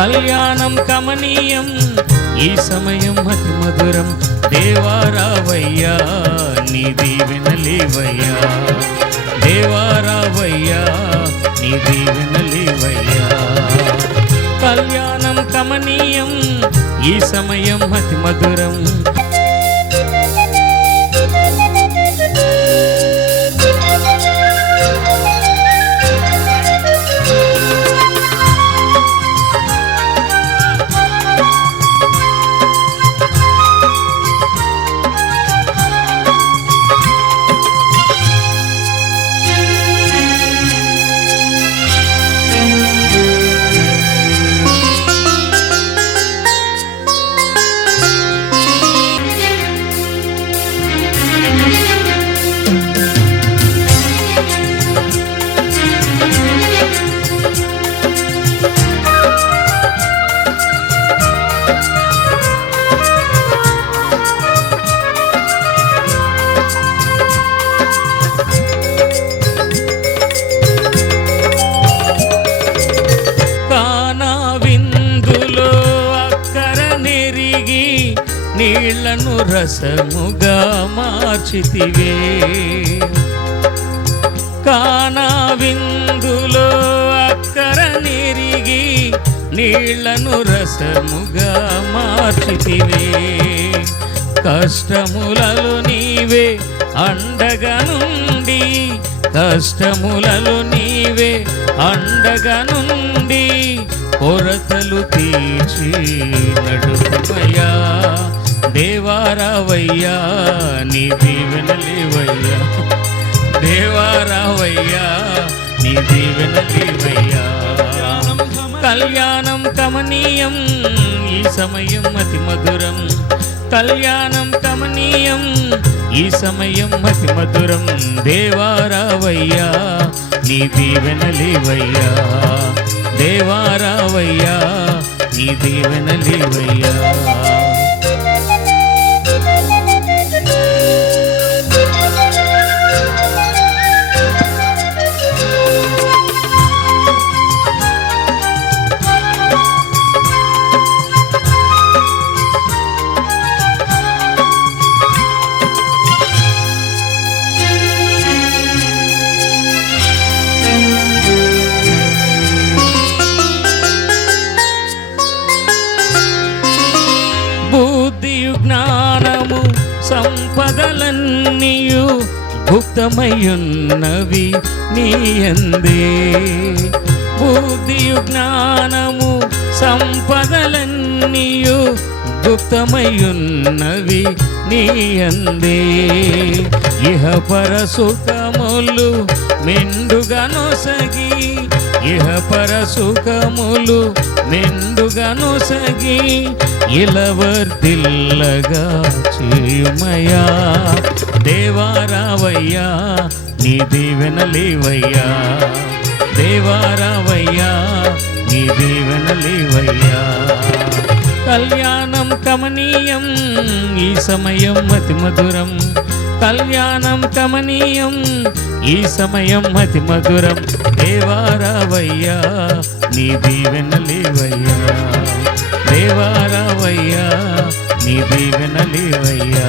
కళ్యాణం కమనీయం ఈ సమయం అతి మధురం. దేవారావయ్యా నీ దీవెనలేవయ్యా, దేవారావయ్యా నీ దీవెనలేవయ్యా. కళ్యాణం కమనీయం ఈ సమయం అతి మధురం. నీళ్లను రసముగా మార్చితివే, కానా విందులో అక్కర నెరిగి నీళ్లను రసముగా మార్చితివే. కష్టములలో నీవే అండగా నుండి, కష్టములలో నీవే అండగా నుండి కొరతలు తీర్చి నడుమయ్యా. దేవారావయ్యా నీ దీవెనలేవయ్యా, దేవారావయ్యా నీ దీవెనలేవయ్యా. కళ్యాణం కమనీయం ఈ సమయం అతి మధురం, కళ్యాణం కమనీయం ఈ సమయం అతి మధురం. దేవారావయ్యా నీ దీవెనలేవయ్యా, దేవారావయ్యా నీ దీవెనలేవయ్యా. బుద్ధియు జ్ఞానము సంపదలన్నీయు గుప్తమయ్యున్నవి నీయందే. బుద్ధియు జ్ఞానము సంపదలన్నీయు గుప్తమయ్యున్నవి నీయందే. ఇహ పరసుఖములు మెండుగా నొసగి, ఇహ పరసుఖములు మెండుగా నొసగి ఇలవర్దిల్లగా చేయుమయ్యా. దేవారావయ్యా నీ దీవెనలేవయ్యా, దేవారావయ్యా నీ దీవెనలేవయ్యా. కళ్యాణం కమనీయం ఈ సమయం అతి మధురం, కళ్యాణం కమనీయం ఈ సమయం అతి మధురం. దేవారావయ్యా నీ దీవెనలేవయ్యా, దేవారావయ్యా నీ దీవెనలేవయ్యా.